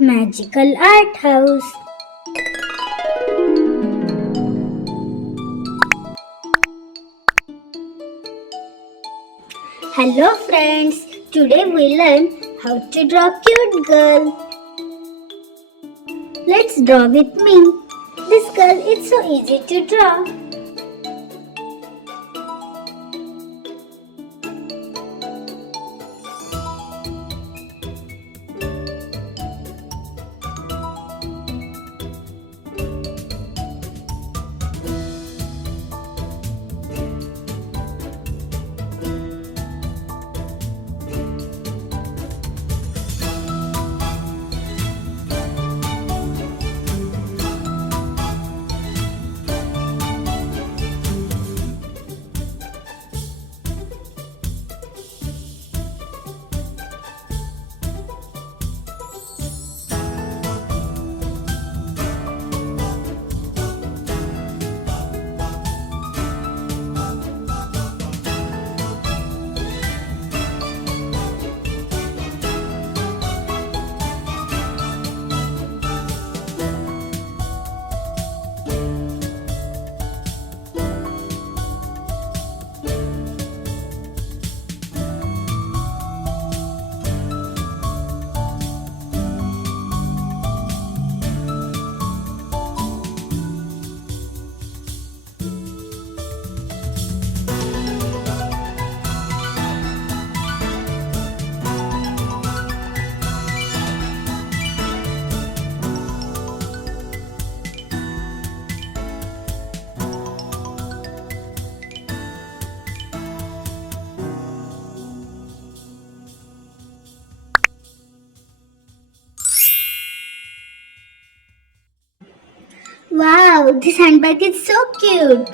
Magical Art House. Hello friends, today we learn how to draw cute girl. Let's draw with me. This girl is so easy to draw. Wow, this handbag is so cute.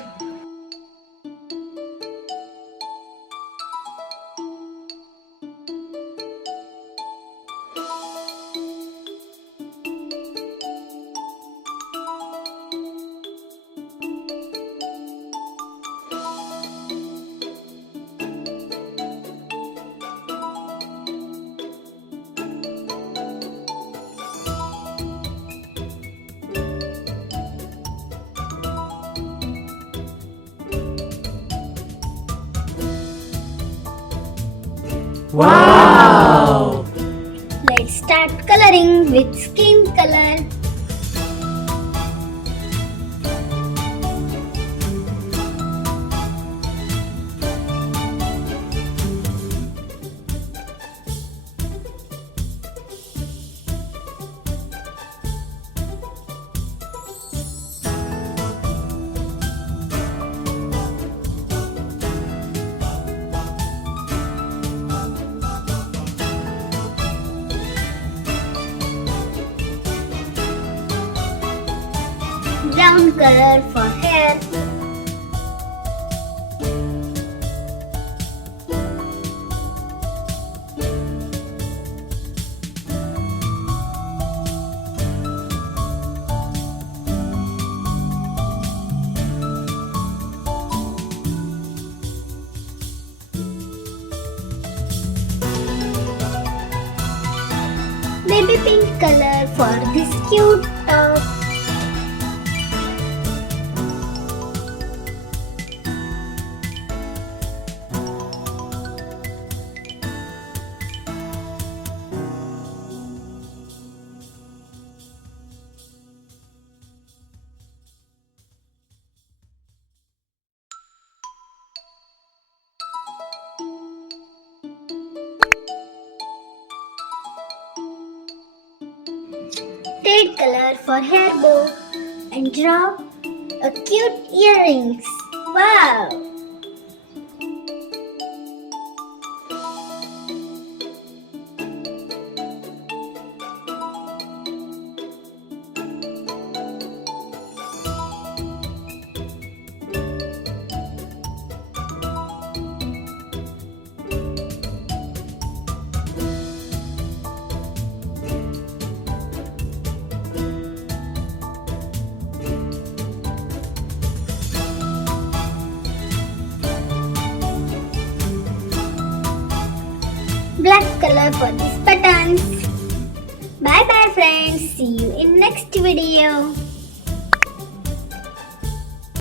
Wow! Let's start coloring with skin color. Brown color for hair. Baby pink color for this cute top. Red color for hair bow and draw a cute earrings. Wow! friends. See you in next video.